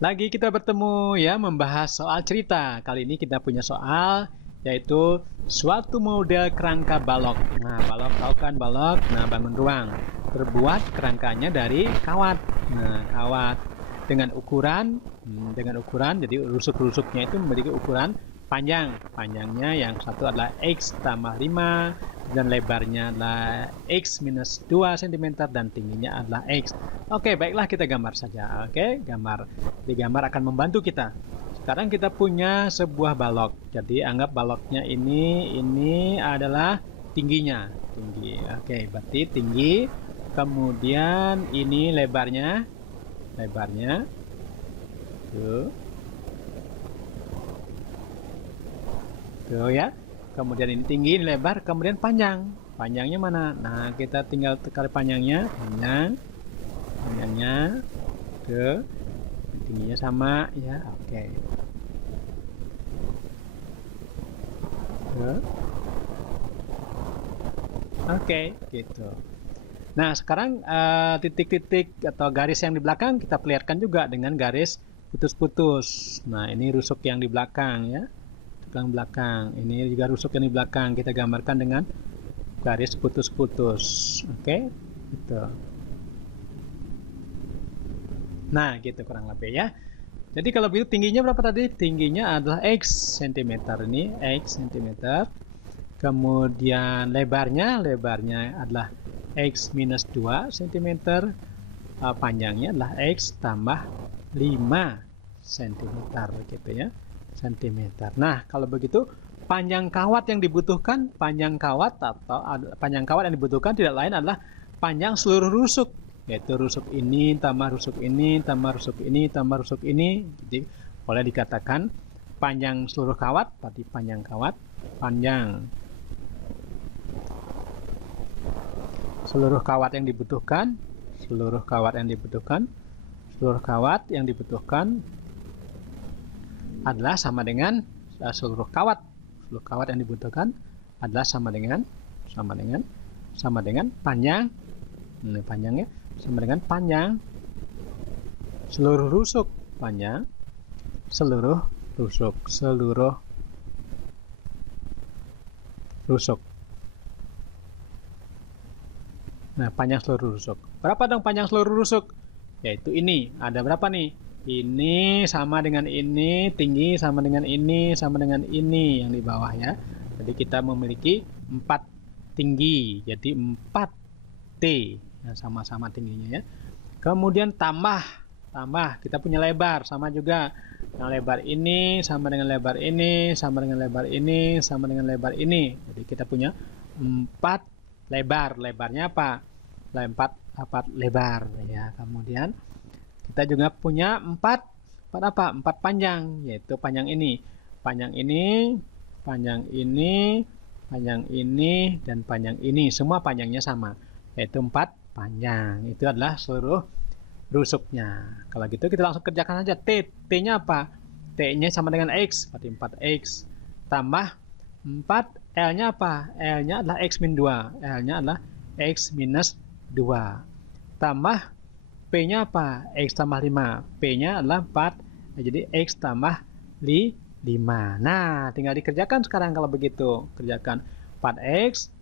Lagi kita bertemu ya membahas soal cerita. Kali ini kita punya soal yaitu suatu model kerangka balok. Nah, balok tahu kan balok? Nah, bangun ruang. Terbuat kerangkanya dari kawat. Nah, kawat dengan ukuran jadi rusuk-rusuknya itu memiliki ukuran panjang. Panjangnya yang satu adalah X tambah 5 dan lebarnya adalah X minus 2 cm dan tingginya adalah X. Oke, baiklah kita gambar saja. Oke, gambar. Di gambar akan membantu kita. Sekarang kita punya sebuah balok. Jadi anggap baloknya ini adalah tingginya. Tinggi. Oke, berarti tinggi. Kemudian ini lebarnya. Lebarnya. Tuh. Tuh ya. Kemudian ini tinggi, ini lebar, kemudian panjang. Panjangnya mana? Nah, kita tinggal tekan panjangnya. Panjangnya ke tingginya sama ya. Oke, gitu. Nah, sekarang titik-titik atau garis yang di belakang kita perlihatkan juga dengan garis putus-putus. Nah, ini rusuk yang di belakang ya. Belakang. Ini juga rusuk yang di belakang. Kita gambarkan dengan garis putus-putus. Oke, gitu. Nah, gitu kurang lebih ya. Jadi kalau begitu tingginya berapa tadi? Tingginya adalah X cm. Ini X cm. Kemudian lebarnya adalah X minus 2 cm. Panjangnya adalah X tambah 5 cm gitu ya. Nah, kalau begitu panjang kawat yang dibutuhkan, panjang kawat yang dibutuhkan tidak lain adalah panjang seluruh rusuk, yaitu rusuk ini tambah rusuk ini tambah rusuk ini tambah rusuk ini. Jadi boleh dikatakan panjang seluruh kawat, berarti panjang kawat, panjang seluruh kawat yang dibutuhkan, seluruh kawat yang dibutuhkan adalah sama dengan seluruh kawat yang dibutuhkan adalah sama dengan panjang. Ini panjangnya sama dengan panjang seluruh rusuk, panjang seluruh rusuk. Nah, panjang seluruh rusuk. Berapa dong panjang seluruh rusuk? Yaitu ini. Ada berapa nih? Ini sama dengan ini, tinggi sama dengan ini, sama dengan ini yang di bawah ya. Jadi kita memiliki 4 tinggi, jadi 4T yang sama-sama tingginya ya. Kemudian tambah kita punya lebar sama juga. Yang lebar ini sama dengan lebar ini, sama dengan lebar ini, sama dengan lebar ini. Jadi kita punya 4 lebar. Lebarnya apa? 4 lebar ya. Kemudian kita juga punya 4 panjang, yaitu panjang ini, panjang ini, dan panjang ini. Semua panjangnya sama, yaitu 4 panjang. Itu adalah seluruh rusuknya. Kalau gitu kita langsung kerjakan aja. T-nya apa? T-nya sama dengan X, berarti 4X. Tambah 4, L-nya apa? L-nya adalah X min 2. L-nya adalah X minus 2. Tambah P-nya apa? X tambah 5. P-nya adalah 4. Nah, jadi X tambah 5. Nah, tinggal dikerjakan sekarang kalau begitu. Kerjakan 4X.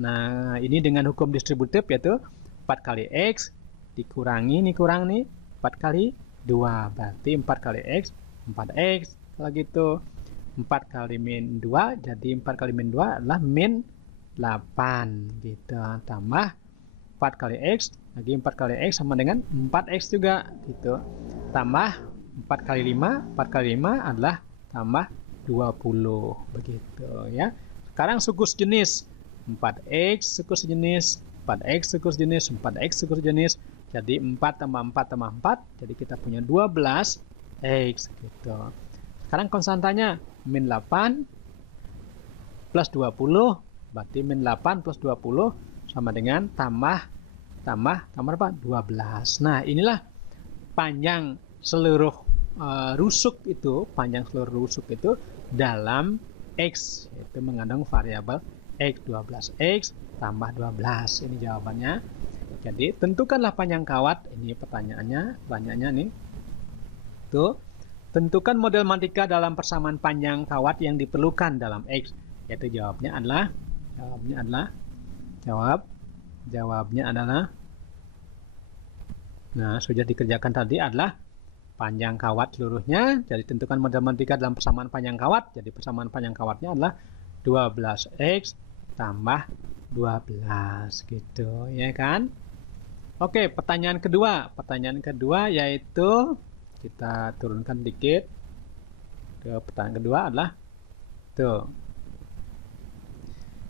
Nah, ini dengan hukum distributif yaitu 4 kali X dikurangi, ini kurang nih, 4 kali 2. Berarti 4 kali X, 4X. Kalau gitu, 4 kali min 2, jadi 4 kali min 2 adalah min 8. Gitu. Tambah 4 kali X, lagi 4 kali X sama dengan 4X juga gitu. Tambah 4 kali 5 adalah tambah 20 begitu ya. Sekarang suku sejenis 4X suku sejenis 4X suku sejenis, jadi 4 tambah 4 tambah 4, jadi kita punya 12X gitu. Sekarang konstantanya min 8 plus 20, berarti min 8 plus 20 sama dengan tambah berapa? 12. Nah, inilah panjang seluruh rusuk itu, dalam X, yaitu mengandung variabel X, 12X tambah 12. Ini jawabannya. Jadi, tentukanlah panjang kawat. Ini pertanyaannya nih. Tuh. Tentukan model matematika dalam persamaan panjang kawat yang diperlukan dalam X. Yaitu jawabnya adalah nah, sudah dikerjakan tadi adalah panjang kawat seluruhnya. Jadi tentukan model matematika dalam persamaan panjang kawat. Jadi persamaan panjang kawatnya adalah 12X tambah 12 gitu, ya kan? Oke, pertanyaan kedua. Pertanyaan kedua yaitu kita turunkan dikit. Ke pertanyaan kedua adalah tuh.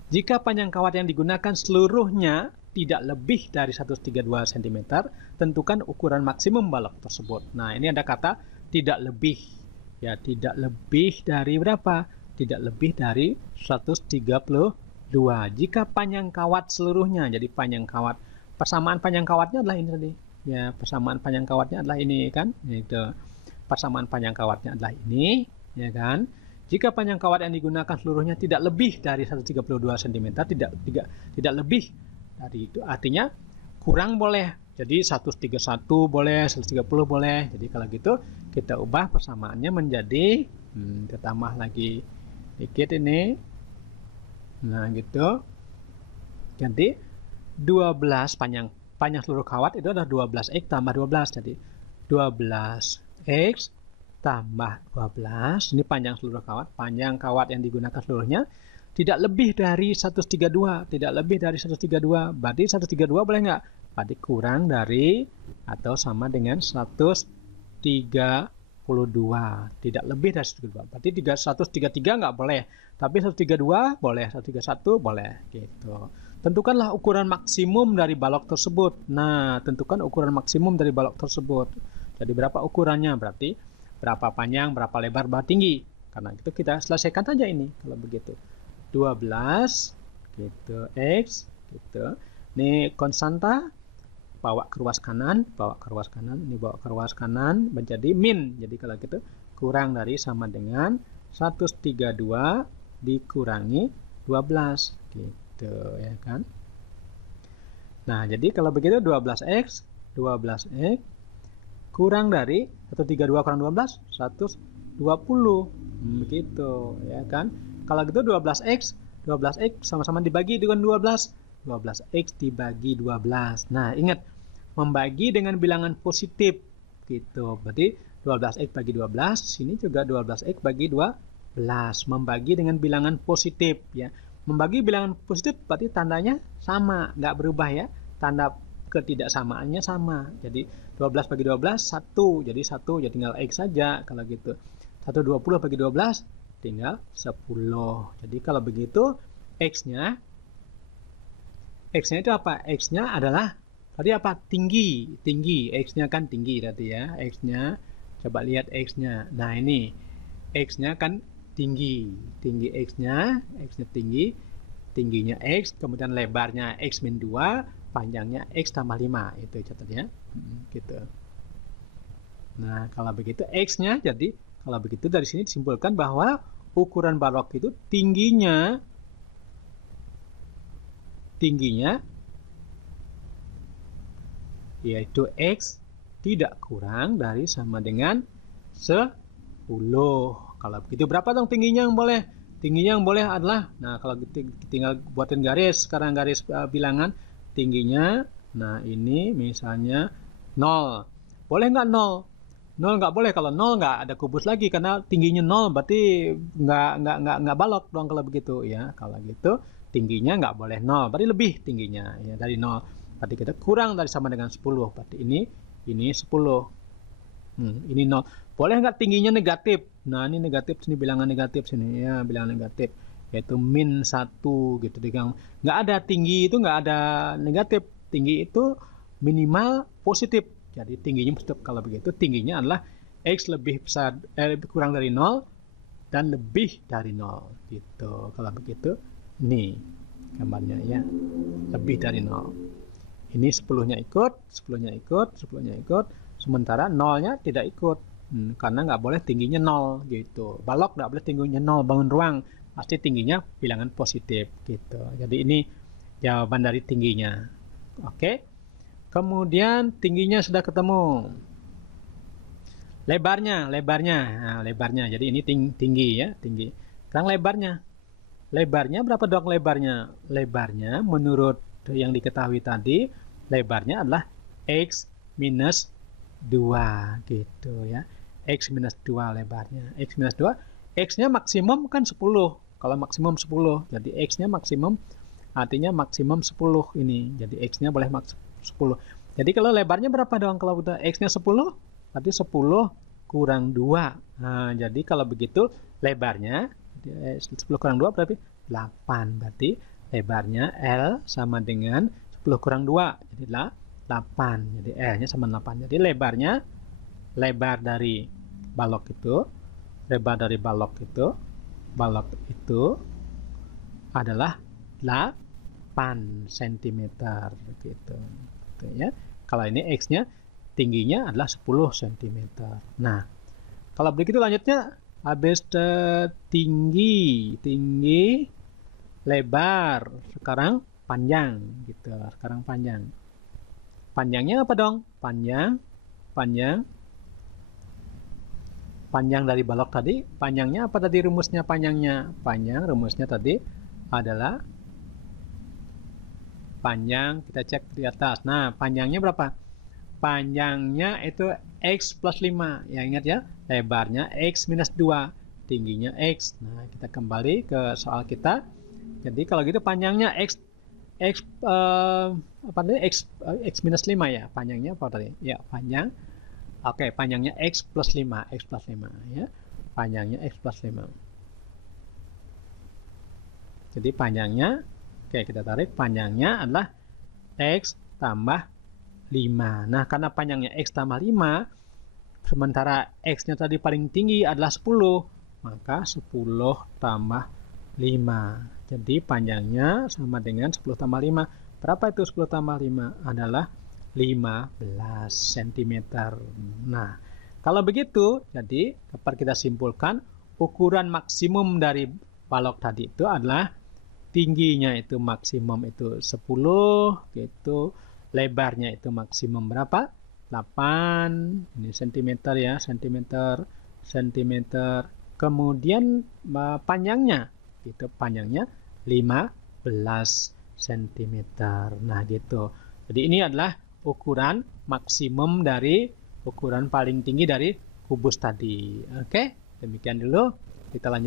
Jika panjang kawat yang digunakan seluruhnya tidak lebih dari 132 cm, tentukan ukuran maksimum balok tersebut. Nah, ini ada kata tidak lebih. Ya, tidak lebih dari berapa? Tidak lebih dari 132. Jika panjang kawat seluruhnya, jadi panjang kawat. Persamaan panjang kawatnya adalah ini tadi. Ya, persamaan panjang kawatnya adalah ini kan? Itu. Persamaan panjang kawatnya adalah ini, ya kan? Jika panjang kawat yang digunakan seluruhnya tidak lebih dari 132 cm, tidak lebih dari itu, artinya kurang boleh. Jadi 131 boleh, 130 boleh. Jadi kalau gitu kita ubah persamaannya menjadi kita tambah lagi dikit ini. Nah, gitu. Jadi 12 panjang seluruh kawat itu adalah 12X tambah 12. Jadi 12X tambah 12. Ini panjang seluruh kawat. Panjang kawat yang digunakan seluruhnya tidak lebih dari 132. Tidak lebih dari 132. Berarti 132 boleh nggak? Berarti kurang dari atau sama dengan 132. Tidak lebih dari 132. Berarti 133 nggak boleh. Tapi 132 boleh. 131 boleh. Gitu. Tentukanlah ukuran maksimum dari balok tersebut. Nah, tentukan ukuran maksimum dari balok tersebut. Jadi berapa ukurannya? Berarti berapa panjang, berapa lebar, berapa tinggi. Karena itu kita selesaikan saja ini kalau begitu. 12 gitu X gitu. Ini konstanta bawa ke ruas kanan, ini bawa ke ruas kanan menjadi min. Jadi kalau gitu kurang dari sama dengan 132 dikurangi 12 gitu, ya kan? Nah, jadi kalau begitu 12X kurang dari 132 kurang 12 120 begitu, ya kan? Kalau gitu 12X sama-sama dibagi dengan 12. 12X dibagi 12. Nah, ingat membagi dengan bilangan positif gitu. Berarti 12X bagi 12, sini juga 12X bagi 12. Membagi dengan bilangan positif ya. Membagi bilangan positif berarti tandanya sama, nggak berubah ya. Tanda ketidaksamaannya sama. Jadi 12 bagi 12 1. Jadi 1 jadi tinggal X saja kalau gitu. 120 bagi 12 tinggal 10. Jadi kalau begitu X-nya itu apa? X-nya adalah tadi apa? Tinggi. X-nya kan tinggi tadi ya. X-nya coba lihat X-nya. Nah, ini X-nya kan tinggi. Tinggi X-nya tinggi. Tingginya X, kemudian lebarnya X-2, panjangnya X tambah 5. Itu catat ya. Gitu. Nah, kalau begitu X-nya jadi kalau begitu dari sini disimpulkan bahwa ukuran balok itu tingginya yaitu X tidak kurang dari sama dengan 10. Kalau begitu berapa dong tingginya yang boleh? Tingginya yang boleh adalah, nah kalau tinggal buatin garis, sekarang garis bilangan tingginya, nah ini misalnya 0. Boleh nggak 0? 0 nggak boleh. Kalau 0 nggak ada kubus lagi karena tingginya 0 berarti nggak balok dong kalau begitu ya. Kalau gitu tingginya nggak boleh 0, berarti lebih tingginya ya dari 0. Berarti kita kurang dari sama dengan 10. Berarti ini 10. Ini 0. Boleh nggak tingginya negatif? Nah, ini negatif sini, bilangan negatif sini ya, bilangan negatif yaitu -1 gitu. Nggak ada tinggi itu nggak ada negatif. Tinggi itu minimal positif. Jadi tingginya positif. Kalau begitu tingginya adalah X lebih besar kurang dari 0 dan lebih dari 0 gitu. Kalau begitu ini gambarnya ya, lebih dari 0. Ini 10-nya ikut, 10-nya ikut, 10-nya ikut, sementara 0-nya tidak ikut. Karena nggak boleh tingginya 0 gitu. Balok nggak boleh tingginya 0, bangun ruang pasti tingginya bilangan positif gitu. Jadi ini jawaban dari tingginya. Oke. Kemudian tingginya sudah ketemu. Lebarnya. Nah, lebarnya. Jadi ini tinggi ya, tinggi. Sekarang lebarnya. Lebarnya berapa dong lebarnya? Lebarnya menurut yang diketahui tadi, lebarnya adalah X minus 2 gitu ya. X minus 2 lebarnya. X minus 2, X-nya maksimum kan 10. Kalau maksimum 10, jadi X-nya maksimum artinya maksimum 10 ini. Jadi X-nya boleh 10. Jadi kalau lebarnya berapa dong? Kalau udah X-nya 10, berarti 10 kurang 2. Nah, jadi kalau begitu lebarnya 10 kurang 2 berarti 8. Berarti lebarnya L sama dengan 10 kurang 2. Jadi 8. Jadi L-nya sama 8. Jadi lebar dari balok itu, balok itu adalah 8 cm gitu. Gitu ya. Kalau ini X-nya tingginya adalah 10 cm. Nah, kalau begitu lanjutnya habis tinggi, lebar, sekarang panjang gitu. Sekarang panjang. Panjangnya apa dong? Panjang dari balok tadi. Panjangnya apa tadi rumusnya panjangnya? Rumusnya tadi adalah panjang, kita cek di atas. Nah, panjangnya berapa? Panjangnya itu X plus 5. Ya, ingat ya, lebarnya X minus 2, tingginya X. Nah, kita kembali ke soal kita. Jadi kalau gitu panjangnya X minus 5 ya. Panjangnya apa tadi? Ya, panjang. Oke, panjangnya X plus 5 ya. Panjangnya X plus 5. Jadi panjangnya, oke kita tarik, panjangnya adalah X tambah 5. Nah, karena panjangnya X tambah 5, sementara X-nya tadi paling tinggi adalah 10, maka 10 tambah 5. Jadi panjangnya sama dengan 10 tambah 5. Berapa itu 10 tambah 5? Adalah 15 cm. Nah, kalau begitu, jadi dapat kita simpulkan ukuran maksimum dari balok tadi itu adalah tingginya itu maksimum itu 10 gitu. Lebarnya itu maksimum berapa? 8. Ini cm ya, cm. Kemudian panjangnya itu panjangnya 15 cm. Nah, gitu. Jadi ini adalah ukuran maksimum dari ukuran paling tinggi dari kubus tadi. Oke, demikian dulu. Kita lanjut.